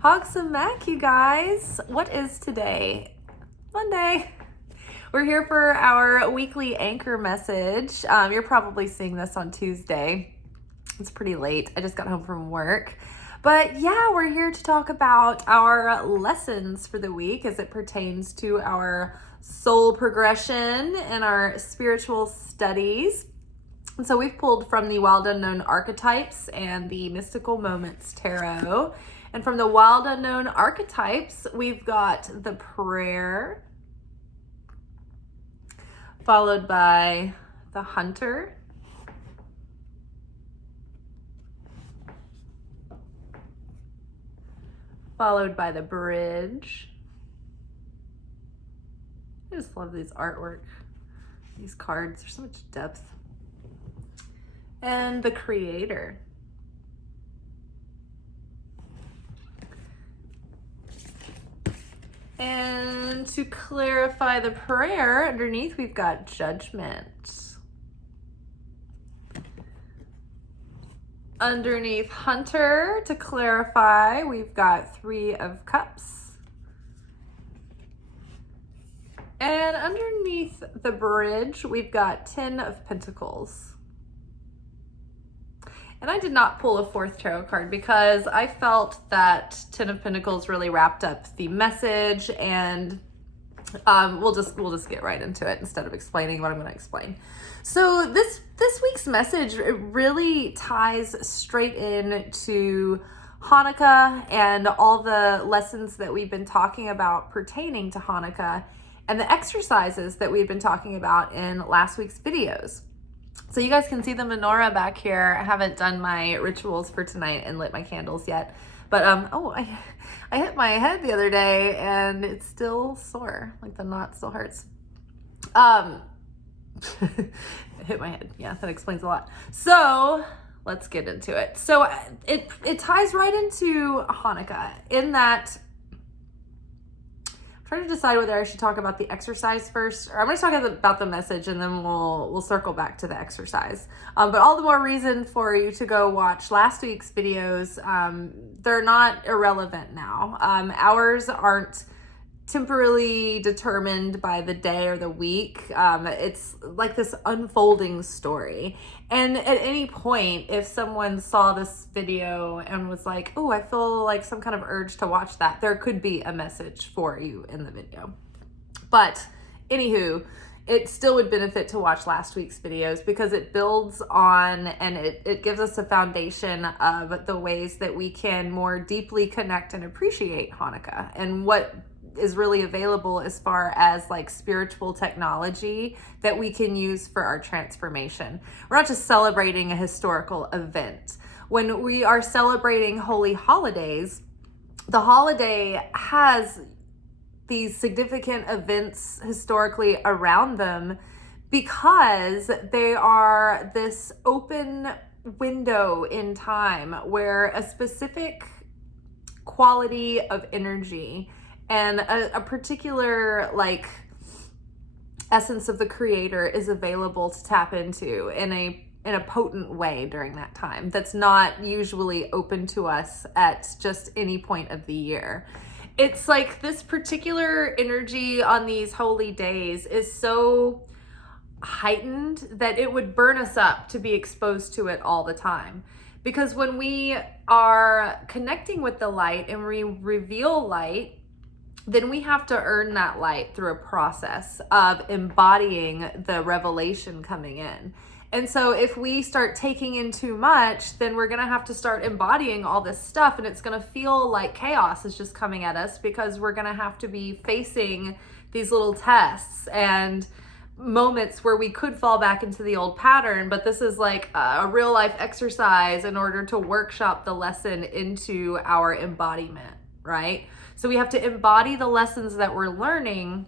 Hogs and Mac, you guys. What is today? Monday. We're here for our weekly anchor message. You're probably seeing this on Tuesday. It's pretty late. I just got home from work. But yeah, we're here to talk about our lessons for the week as it pertains to our soul progression and our spiritual studies. And so we've pulled from the Wild Unknown Archetypes and the Mystical Moments Tarot. And from the Wild Unknown Archetypes, we've got the prayer, followed by the hunter, followed by the bridge. I just love these artwork, these cards. There's so much depth. And the creator. And to clarify the prayer, underneath we've got judgment. Underneath hunter, to clarify, we've got 3 of cups. And underneath the bridge, we've got 10 of pentacles. And I did not pull a 4th tarot card because I felt that 10 of Pentacles really wrapped up the message, and we'll just get right into it instead of explaining what I'm going to explain. So this week's message, it really ties straight into Hanukkah and all the lessons that we've been talking about pertaining to Hanukkah and the exercises that we've been talking about in last week's videos. So you guys can see the menorah back here. I haven't done my rituals for tonight and lit my candles yet. But, I hit my head the other day and it's still sore. Like the knot still hurts. I hit my head. Yeah, that explains a lot. So let's get into it. So it ties right into Hanukkah in that trying to decide whether I should talk about the exercise first, or I'm going to talk about the message and then we'll circle back to the exercise. But all the more reason for you to go watch last week's videos. They're not irrelevant now. Ours aren't temporarily determined by the day or the week. It's like this unfolding story. And at any point, if someone saw this video and was like, oh, I feel like some kind of urge to watch that, there could be a message for you in the video. But anywho, it still would benefit to watch last week's videos because it builds on and it gives us a foundation of the ways that we can more deeply connect and appreciate Hanukkah and what is really available as far as like spiritual technology that we can use for our transformation. We're not just celebrating a historical event. When we are celebrating holy holidays, the holiday has these significant events historically around them because they are this open window in time where a specific quality of energy and a particular like essence of the creator is available to tap into in a potent way during that time that's not usually open to us at just any point of the year. It's like this particular energy on these holy days is so heightened that it would burn us up to be exposed to it all the time. Because when we are connecting with the light and we reveal light, then we have to earn that light through a process of embodying the revelation coming in. And so if we start taking in too much, then we're going to have to start embodying all this stuff, and it's going to feel like chaos is just coming at us because we're going to have to be facing these little tests and moments where we could fall back into the old pattern. But this is like a real life exercise in order to workshop the lesson into our embodiment, right? So we have to embody the lessons that we're learning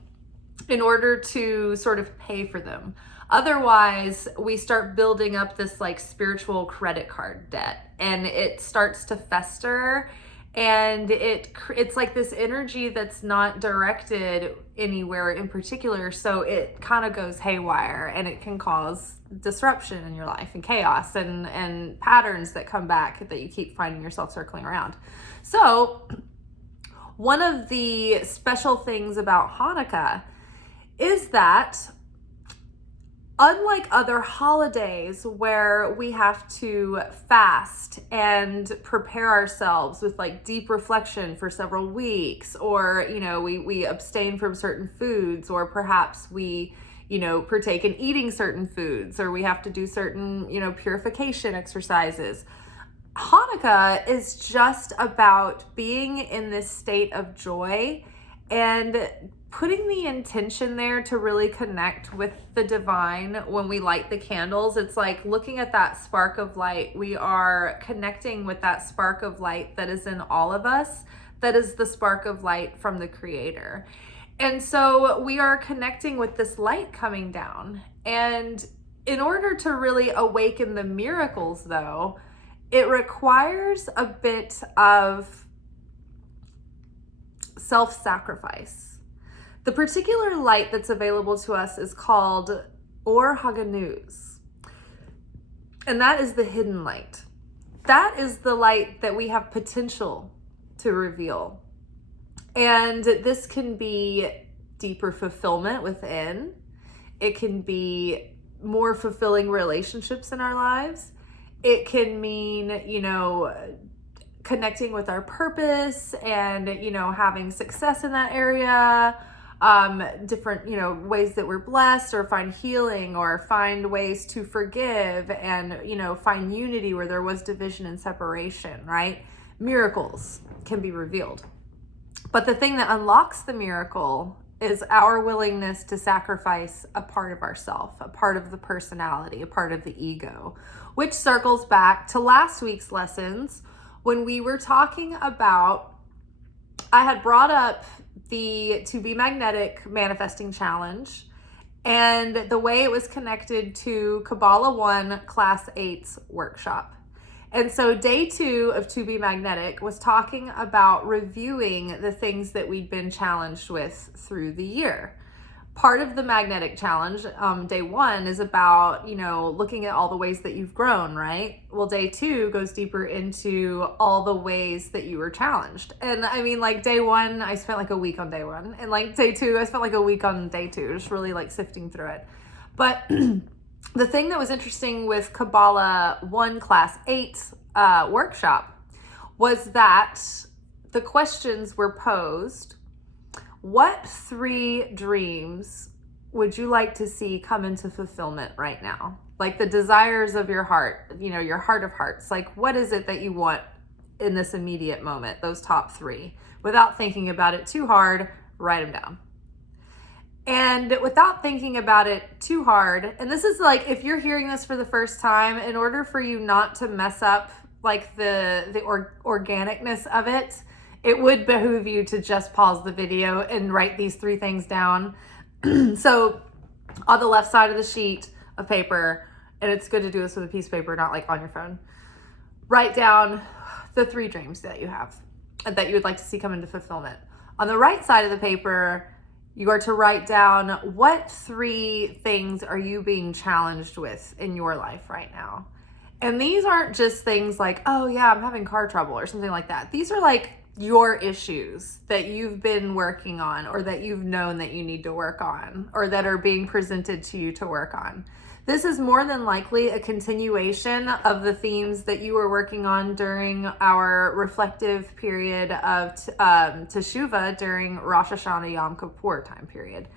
in order to sort of pay for them. Otherwise, we start building up this like spiritual credit card debt, and it starts to fester, and it's like this energy that's not directed anywhere in particular. So it kind of goes haywire, and it can cause disruption in your life and chaos and patterns that come back that you keep finding yourself circling around. So one of the special things about Hanukkah is that unlike other holidays where we have to fast and prepare ourselves with like deep reflection for several weeks, or, you know, we abstain from certain foods, or perhaps we, you know, partake in eating certain foods, or we have to do certain, you know, purification exercises. Hanukkah is just about being in this state of joy and putting the intention there to really connect with the divine. When we light the candles, it's like looking at that spark of light. We are connecting with that spark of light that is in all of us, that is the spark of light from the Creator. And so we are connecting with this light coming down. And in order to really awaken the miracles, though, it requires a bit of self-sacrifice. The particular light that's available to us is called Or Haganuz, and that is the hidden light. That is the light that we have potential to reveal. And this can be deeper fulfillment within. It can be more fulfilling relationships in our lives. It can mean, you know, connecting with our purpose and, you know, having success in that area. Different, you know, ways that we're blessed, or find healing, or find ways to forgive, and, you know, find unity where there was division and separation, right? Miracles can be revealed. But the thing that unlocks the miracle is our willingness to sacrifice a part of ourself, a part of the personality, a part of the ego, which circles back to last week's lessons when we were talking about, I had brought up the To Be Magnetic Manifesting Challenge and the way it was connected to Kabbalah 1 Class 8's workshop. And so day 2 of To Be Magnetic was talking about reviewing the things that we'd been challenged with through the year. Part of the magnetic challenge, day 1, is about, you know, looking at all the ways that you've grown, right? Well, day 2 goes deeper into all the ways that you were challenged. And I mean, like day 1, I spent like a week on day 1. And like day 2, I spent like a week on day 2, just really like sifting through it. But the thing that was interesting with Kabbalah 1 Class 8 workshop was that the questions were posed. What 3 dreams would you like to see come into fulfillment right now? Like the desires of your heart, you know, your heart of hearts. Like, what is it that you want in this immediate moment? Those top 3. Without thinking about it too hard, write them down. And without thinking about it too hard, and this is like, if you're hearing this for the first time, in order for you not to mess up like the organicness of it, it would behoove you to just pause the video and write these 3 things down. So on the left side of the sheet of paper, and it's good to do this with a piece of paper, not like on your phone, write down the 3 dreams that you have and that you would like to see come into fulfillment. On the right side of the paper, you are to write down what 3 things are you being challenged with in your life right now. And these aren't just things like, oh yeah, I'm having car trouble or something like that. These are like your issues that you've been working on, or that you've known that you need to work on, or that are being presented to you to work on. This is more than likely a continuation of the themes that you were working on during our reflective period of Teshuvah during Rosh Hashanah Yom Kippur time period.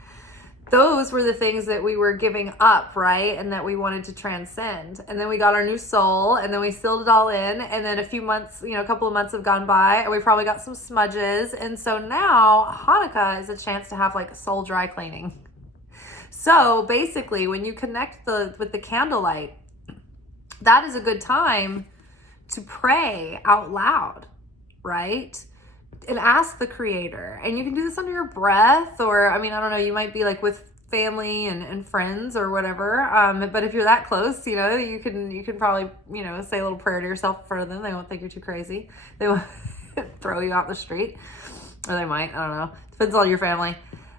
Those were the things that we were giving up, right? And that we wanted to transcend. And then we got our new soul, and then we sealed it all in. And then a few months, a couple of months have gone by, and we probably got some smudges. And so now Hanukkah is a chance to have like a soul dry cleaning. So basically, when you connect with the candlelight, that is a good time to pray out loud, right? And ask the Creator. And you can do this under your breath, or I don't know, you might be like with family and friends or whatever. But if you're that close, you can probably, say a little prayer to yourself in front of them. They won't think you're too crazy. They won't throw you out the street, or they might, I don't know. Depends on your family.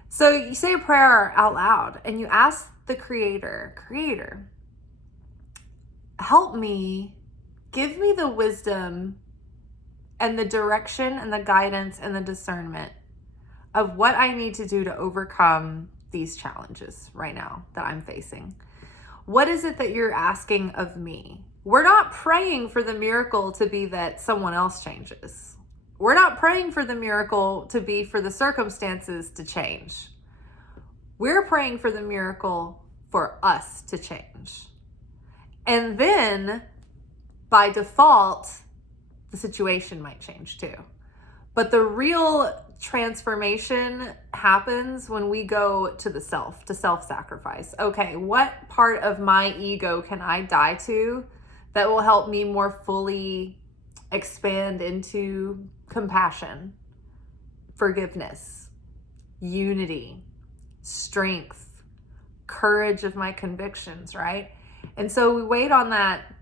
So you say a prayer out loud and you ask the Creator, help me, give me the wisdom and the direction and the guidance and the discernment of what I need to do to overcome these challenges right now that I'm facing. What is it that you're asking of me? We're not praying for the miracle to be that someone else changes. We're not praying for the miracle to be for the circumstances to change. We're praying for the miracle for us to change. And then by default, the situation might change too. But the real transformation happens when we go to the self, to self-sacrifice. Okay, what part of my ego can I die to that will help me more fully expand into compassion, forgiveness, unity, strength, courage of my convictions, right? And so we wait on that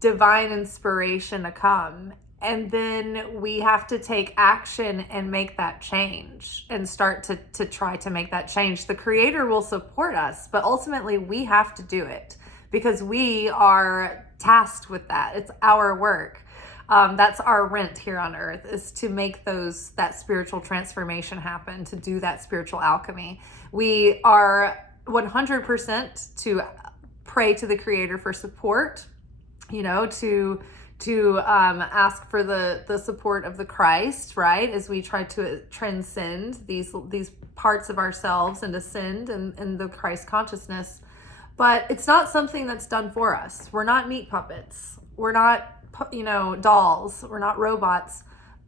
divine inspiration to come, and then we have to take action and make that change and start to try to make that change. The Creator will support us, but ultimately we have to do it because we are tasked with that. It's our work. That's our rent here on earth, is to make that spiritual transformation happen, to do that spiritual alchemy. We are 100% to pray to the Creator for support, to ask for the support of the Christ, right? As we try to transcend these parts of ourselves and ascend in the Christ consciousness. But it's not something that's done for us. We're not meat puppets. We're not, dolls. We're not robots.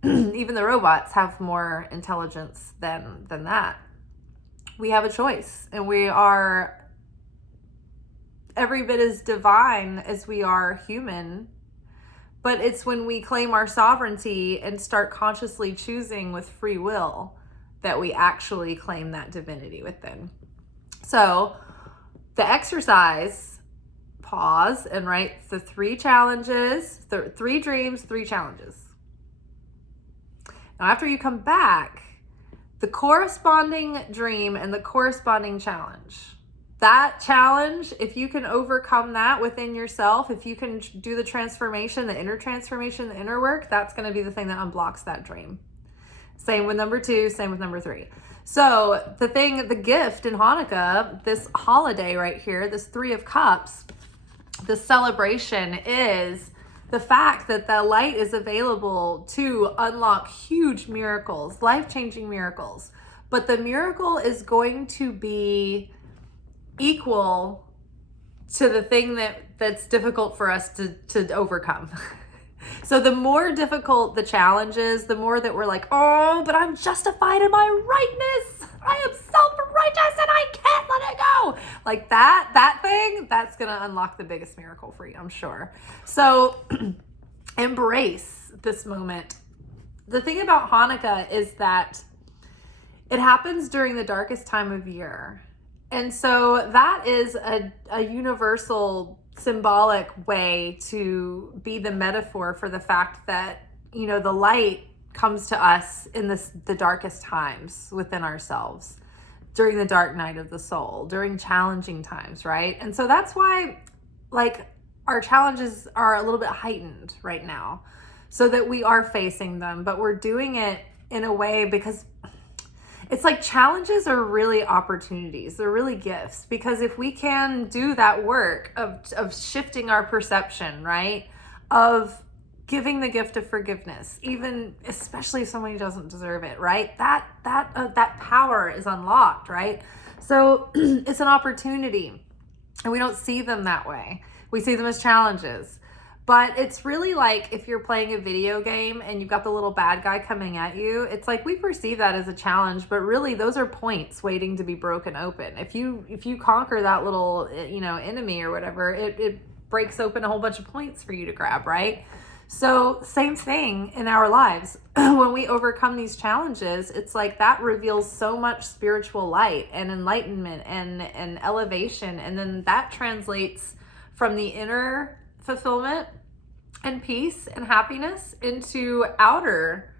Even the robots have more intelligence than that. We have a choice, and we are every bit as divine as we are human. But it's when we claim our sovereignty and start consciously choosing with free will that we actually claim that divinity within. So the exercise, pause and write the 3 challenges, 3 dreams, 3 challenges. Now, after you come back, the corresponding dream and the corresponding challenge. That challenge, if you can overcome that within yourself, if you can do the transformation, the inner transformation, the inner work, that's going to be the thing that unblocks that dream. Same with number 2, same with number 3. So the gift in Hanukkah, this holiday right here, this 3 of Cups, this celebration is the fact that the light is available to unlock huge miracles, life-changing miracles. But the miracle is going to be equal to the thing that's difficult for us to overcome. So the more difficult the challenge is, the more that we're like, oh, but I'm justified in my rightness. I am self-righteous and I can't let it go. Like that thing, that's going to unlock the biggest miracle for you, I'm sure. So embrace this moment. The thing about Hanukkah is that it happens during the darkest time of year. And so that is a universal symbolic way to be the metaphor for the fact that, the light comes to us in the darkest times within ourselves, during the dark night of the soul, during challenging times, right? And so that's why, our challenges are a little bit heightened right now, so that we are facing them, but we're doing it in a way because it's like challenges are really opportunities. They're really gifts, because if we can do that work of shifting our perception, right? Of giving the gift of forgiveness, even especially if somebody doesn't deserve it, right? That power is unlocked, right? So it's an opportunity, and we don't see them that way. We see them as challenges. But it's really like if you're playing a video game and you've got the little bad guy coming at you, it's like we perceive that as a challenge, but really those are points waiting to be broken open. If you conquer that little, enemy or whatever, it breaks open a whole bunch of points for you to grab, right? So same thing in our lives. When we overcome these challenges, it's like that reveals so much spiritual light and enlightenment and elevation. And then that translates from the inner fulfillment and peace and happiness into outer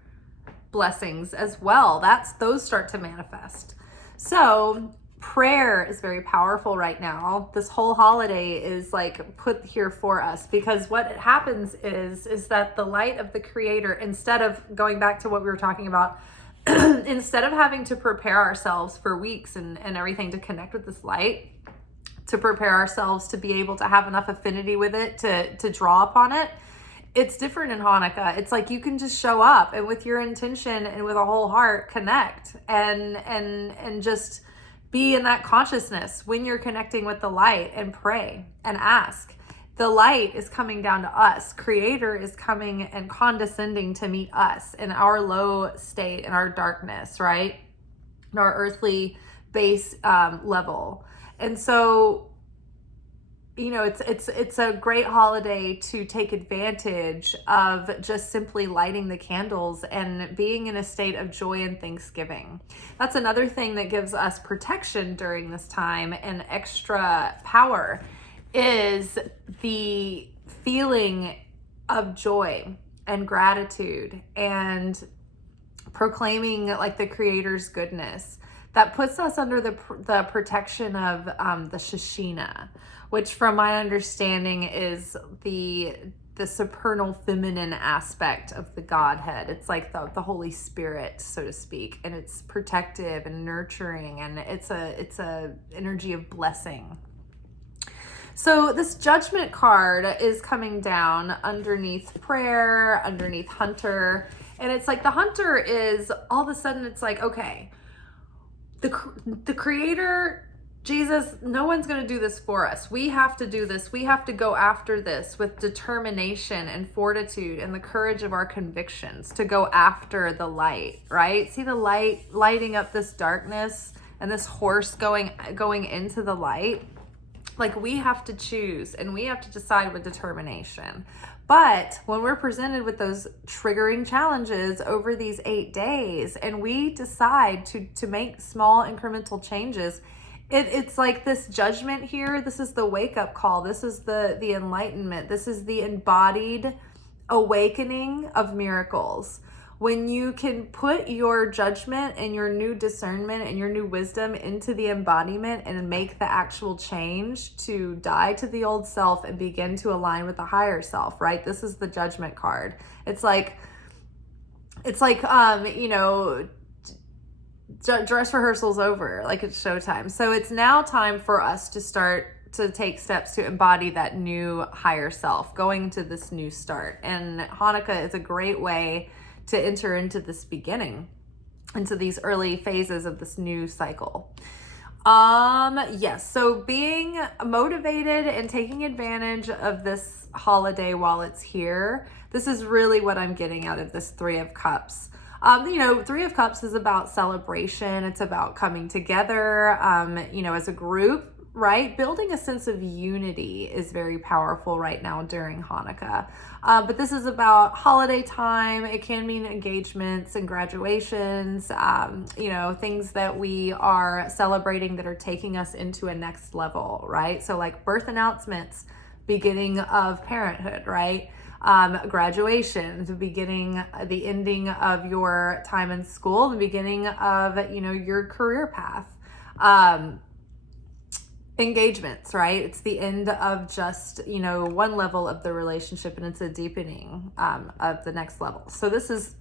blessings as well. Those start to manifest. So Prayer is very powerful right now. This whole holiday is like put here for us, because what happens is that the light of the Creator, instead of going back to what we were talking about, instead of having to prepare ourselves for weeks and everything to connect with this light, to prepare ourselves to be able to have enough affinity with it to draw upon it, it's different in Hanukkah. It's like you can just show up and with your intention and with a whole heart connect and just be in that consciousness when you're connecting with the light, and pray and ask. The light is coming down to us. Creator is coming and condescending to meet us in our low state, in our darkness, right? In our earthly base level. And so, you know, it's a great holiday to take advantage of just simply lighting the candles and being in a state of joy and thanksgiving. That's another thing that gives us protection during this time and extra power, is the feeling of joy and gratitude and proclaiming like the Creator's goodness. That puts us under the protection of the Shekhinah, which from my understanding is the supernal feminine aspect of the Godhead. It's like the Holy Spirit, so to speak, and it's protective and nurturing, and it's a energy of blessing. So this Judgment card is coming down underneath prayer, underneath Hunter, and it's like the Hunter is all of a sudden, it's like, okay, the Creator, Jesus, no one's going to do this for us. We have to do this. We have to go after this with determination and fortitude and the courage of our convictions to go after the light, right? See the light lighting up this darkness and this horse going into the light? Like, we have to choose and we have to decide with determination. But when we're presented with those triggering challenges over these 8 days and we decide to make small incremental changes, it's like this judgment here. This is the wake-up call. This is the enlightenment. This is the embodied awakening of miracles. When you can put your judgment and your new discernment and your new wisdom into the embodiment and make the actual change to die to the old self and begin to align with the higher self, right? This is the Judgment card. It's like you know, dress rehearsal's over, like it's showtime. So it's now time for us to start to take steps to embody that new higher self, going into this new start. And Hanukkah is a great way to enter into this beginning, into these early phases of this new cycle. Yes, so being motivated and taking advantage of this holiday while it's here, this is really what I'm getting out of this Three of Cups. You know, Three of Cups is about celebration. It's about coming together, you know, as a group, right? Building a sense of unity is very powerful right now during Hanukkah. But this is about holiday time. It can mean engagements and graduations, you know, things that we are celebrating that are taking us into a next level, right? So like birth announcements, beginning of parenthood, right? Graduation, the beginning, the ending of your time in school, the beginning of, you know, your career path. Engagements, right? It's the end of just, you know, one level of the relationship, and it's a deepening of the next level. So this is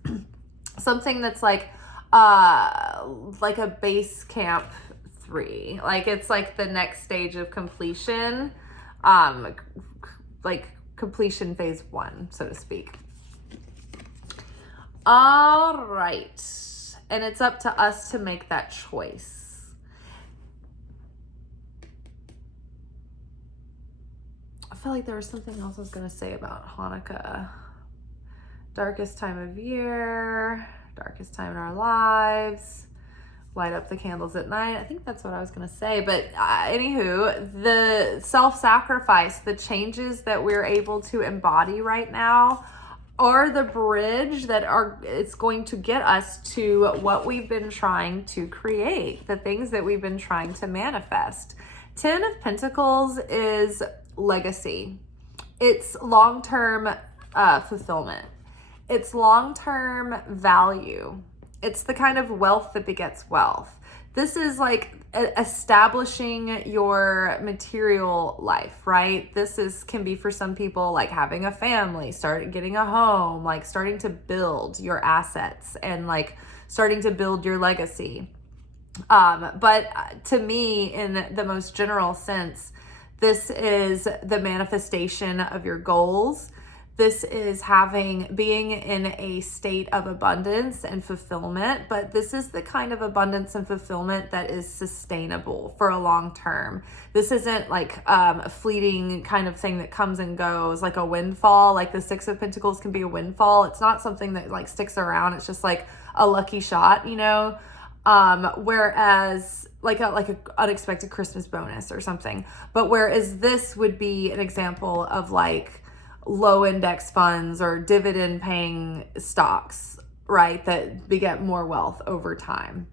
something that's like a base camp 3. Like it's like the next stage of completion, like completion phase 1, so to speak. All right. And it's up to us to make that choice. I feel like there was something else I was going to say about Hanukkah. Darkest time of year, darkest time in our lives, light up the candles at night. I think that's what I was going to say. But anywho, the self-sacrifice, the changes that we're able to embody right now are the bridge that it's going to get us to what we've been trying to create, the things that we've been trying to manifest. 10 of Pentacles is legacy. It's long-term fulfillment. It's long-term value. It's the kind of wealth that begets wealth. This is like establishing your material life, right? Can be for some people like having a family, start getting a home, like starting to build your assets and like starting to build your legacy. But to me, in the most general sense, this is the manifestation of your goals. This is being in a state of abundance and fulfillment, but this is the kind of abundance and fulfillment that is sustainable for a long term. This isn't like a fleeting kind of thing that comes and goes, like a windfall. Like the Six of Pentacles can be a windfall. It's not something that like sticks around. It's just like a lucky shot, you know? Whereas like a unexpected Christmas bonus or something. But whereas this would be an example of like low index funds or dividend paying stocks, right? That beget more wealth over time.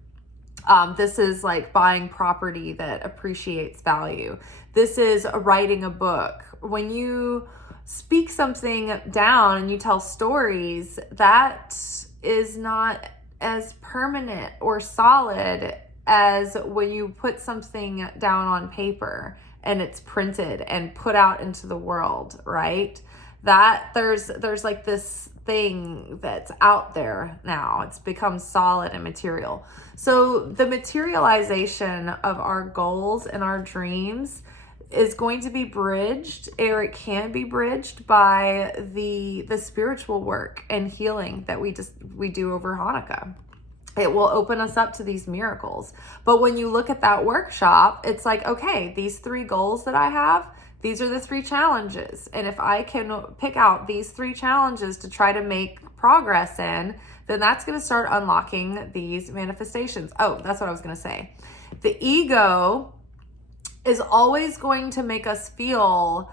This is like buying property that appreciates value. This is writing a book. When you speak something down and you tell stories, that is not as permanent or solid as when you put something down on paper and it's printed and put out into the world, right? That there's like this thing that's out there now. It's become solid and material. So the materialization of our goals and our dreams is going to be bridged, or it can be bridged by the spiritual work and healing that we do over Hanukkah. It will open us up to these miracles. But when you look at that workshop, it's like, okay, these 3 goals that I have, these are the 3 challenges. And if I can pick out these 3 challenges to try to make progress in, then that's going to start unlocking these manifestations. Oh, that's what I was going to say. The ego is always going to make us feel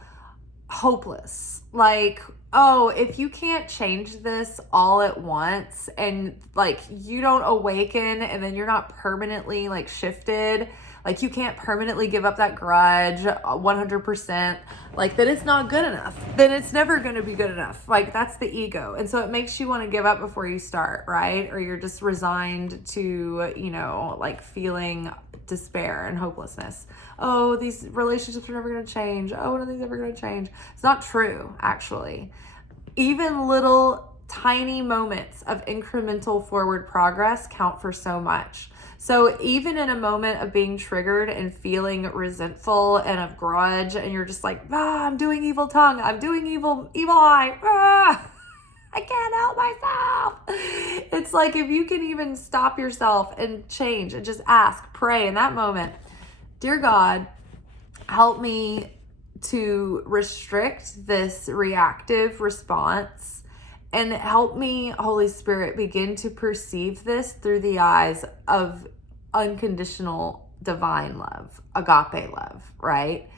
hopeless. Like, oh, if you can't change this all at once and like you don't awaken and then you're not permanently like shifted, like you can't permanently give up that grudge 100%, like then it's not good enough. Then it's never going to be good enough. Like that's the ego. And so it makes you want to give up before you start, right? Or you're just resigned to, you know, like feeling despair and hopelessness. Oh, these relationships are never going to change. Oh, nothing's ever going to change. It's not true, actually. Even little tiny moments of incremental forward progress count for so much. So even in a moment of being triggered and feeling resentful and of grudge, and you're just like, I'm doing evil tongue, I'm doing evil eye, I can't help myself. It's like if you can even stop yourself and change and just ask, pray in that moment, dear God, help me to restrict this reactive response and help me, Holy Spirit, begin to perceive this through the eyes of unconditional divine love, agape love, right?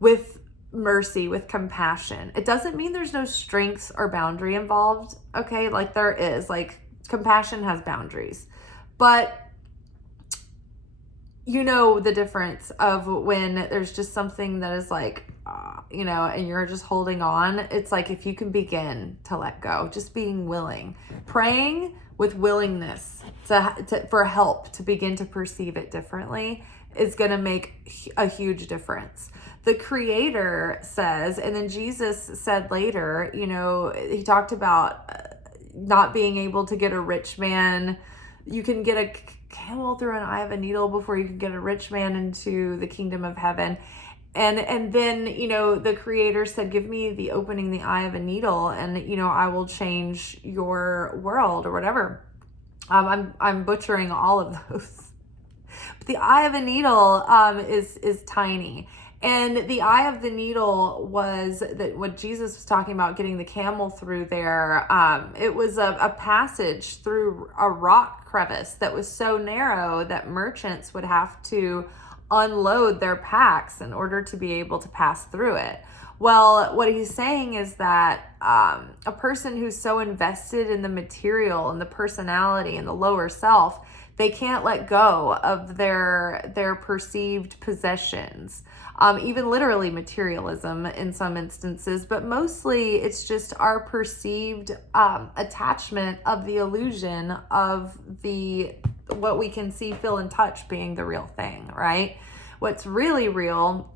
With mercy, with compassion. It doesn't mean there's no strength or boundary involved, okay? Like there is, like compassion has boundaries, but you know the difference of when there's just something that is like, you know, and you're just holding on. It's like if you can begin to let go, just being willing, praying with willingness for help to begin to perceive it differently is going to make a huge difference. The Creator says, and then Jesus said later, you know, he talked about not being able to get a rich man. You can get a camel through an eye of a needle before you can get a rich man into the kingdom of heaven. And then, you know, the Creator said, give me the opening the eye of a needle and, you know, I will change your world or whatever. I'm butchering all of those. But the eye of a needle is tiny. And the eye of the needle was that what Jesus was talking about, getting the camel through there. It was a passage through a rock crevice that was so narrow that merchants would have to unload their packs in order to be able to pass through it. Well, what he's saying is that a person who's so invested in the material and the personality and the lower self, they can't let go of their perceived possessions. Even literally materialism in some instances, but mostly it's just our perceived attachment of the illusion of the what we can see, feel, and touch being the real thing, right? What's really real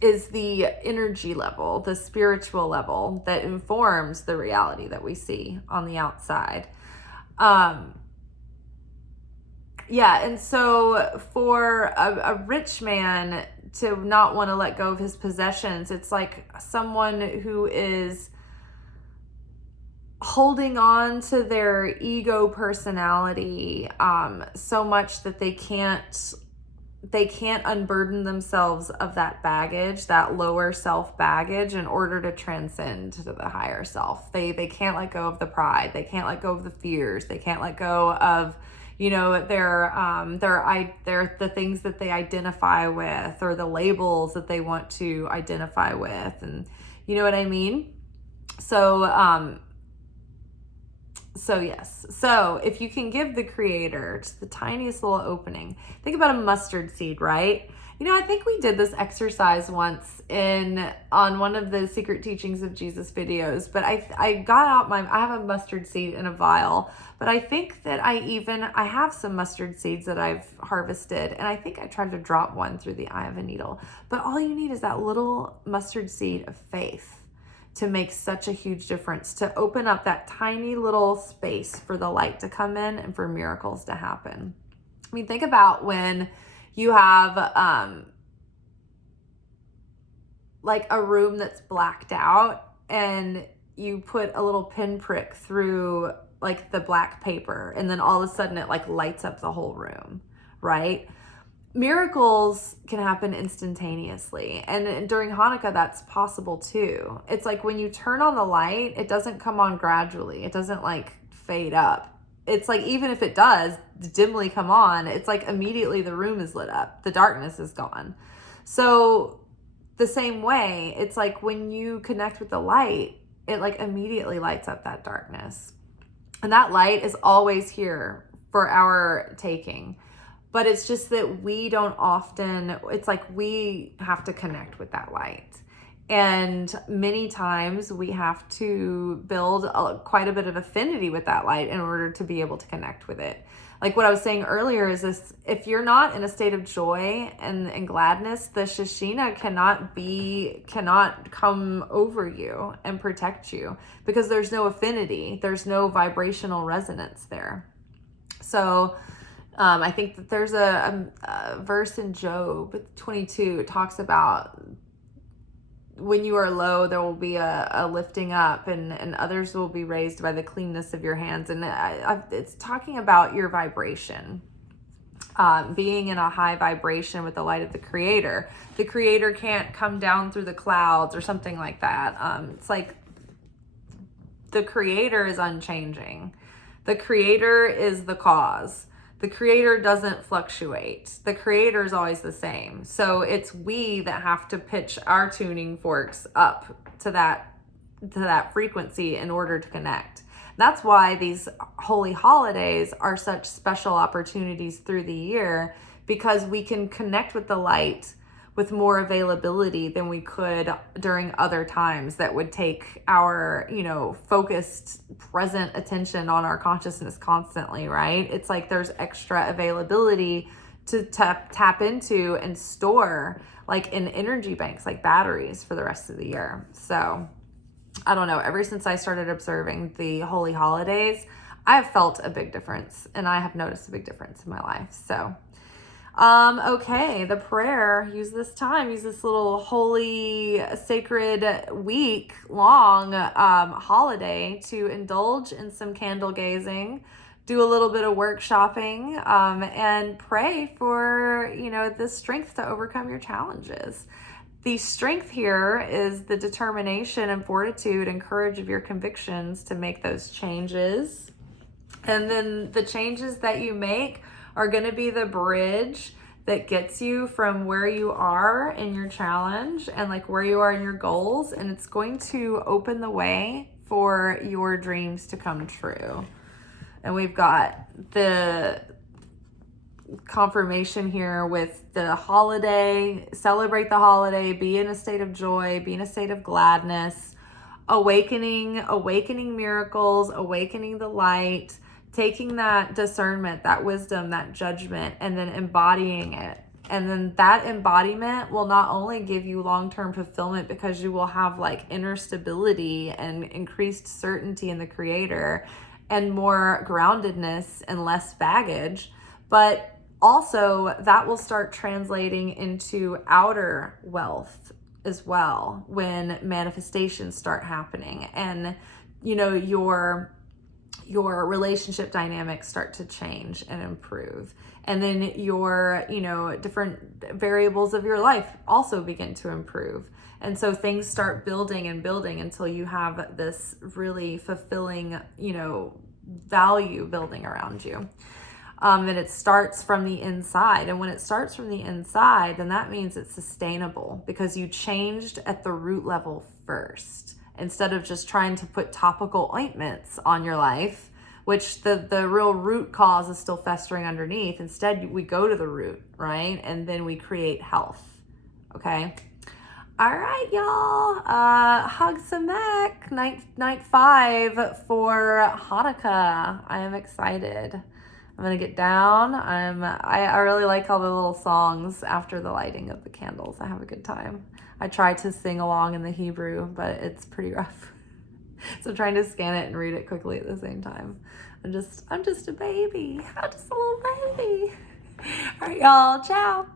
is the energy level, the spiritual level that informs the reality that we see on the outside. Yeah, and so for a rich man to not want to let go of his possessions, it's like someone who is holding on to their ego personality so much that they can't unburden themselves of that baggage, that lower self baggage, in order to transcend to the higher self. They can't let go of the pride. They can't let go of the fears. They can't let go of, you know, their the things that they identify with, or the labels that they want to identify with, and you know what I mean? So yes. So if you can give the creator just the tiniest little opening, think about a mustard seed, right? You know, I think we did this exercise once on one of the Secret Teachings of Jesus videos, but I got out I have a mustard seed in a vial, but I think that I have some mustard seeds that I've harvested, and I think I tried to drop one through the eye of a needle. But all you need is that little mustard seed of faith to make such a huge difference, to open up that tiny little space for the light to come in and for miracles to happen. I mean, think about when you have like a room that's blacked out, and you put a little pinprick through like the black paper, and then all of a sudden it like lights up the whole room, right? Miracles can happen instantaneously. And during Hanukkah, that's possible too. It's like when you turn on the light, it doesn't come on gradually. It doesn't like fade up. It's like, even if it does dimly come on, it's like immediately the room is lit up. The darkness is gone. So the same way, it's like when you connect with the light, it like immediately lights up that darkness. And that light is always here for our taking. But it's just that we don't often, it's like we have to connect with that light. And many times we have to build quite a bit of affinity with that light in order to be able to connect with it. Like what I was saying earlier is this: if you're not in a state of joy and gladness, the Shishina cannot come over you and protect you, because there's no affinity, there's no vibrational resonance there. So I think that there's a verse in Job 22. It talks about when you are low, there will be a lifting up, and others will be raised by the cleanness of your hands. And it's talking about your vibration, being in a high vibration with the light of the Creator. The Creator can't come down through the clouds or something like that. It's like the Creator is unchanging. The Creator is the cause. The Creator doesn't fluctuate. The Creator is always the same. So it's we that have to pitch our tuning forks up to that frequency in order to connect. That's why these holy holidays are such special opportunities through the year, because we can connect with the light with more availability than we could during other times that would take our, focused, present attention on our consciousness constantly, right? It's like there's extra availability to tap into and store, like in energy banks, like batteries, for the rest of the year. So I don't know, ever since I started observing the holy holidays, I've felt a big difference, and I have noticed a big difference in my life. So okay, the prayer, use this little holy, sacred, week long holiday to indulge in some candle gazing, do a little bit of workshopping, and pray for, the strength to overcome your challenges. The strength here is the determination and fortitude and courage of your convictions to make those changes. And then the changes that you make are going to be the bridge that gets you from where you are in your challenge and like where you are in your goals. And it's going to open the way for your dreams to come true. And we've got the confirmation here with the holiday. Celebrate the holiday, be in a state of joy, be in a state of gladness, awakening miracles, awakening the light, taking that discernment, that wisdom, that judgment, and then embodying it. And then that embodiment will not only give you long-term fulfillment because you will have like inner stability and increased certainty in the creator and more groundedness and less baggage, but also that will start translating into outer wealth as well when manifestations start happening, and you know, your relationship dynamics start to change and improve, and then your, you know, different variables of your life also begin to improve. And so things start building and building until you have this really fulfilling, you know, value building around you. And it starts from the inside. And when it starts from the inside, then that means it's sustainable because you changed at the root level first, instead of just trying to put topical ointments on your life, which the real root cause is still festering underneath. Instead, we go to the root, right? And then we create health. Okay. All right, y'all. Hugs and Mac. Night 5 for Hanukkah. I am excited. I'm gonna get down. I really like all the little songs after the lighting of the candles. I have a good time. I try to sing along in the Hebrew, but it's pretty rough. So I'm trying to scan it and read it quickly at the same time. I'm just a baby. I'm just a little baby. All right, y'all. Ciao.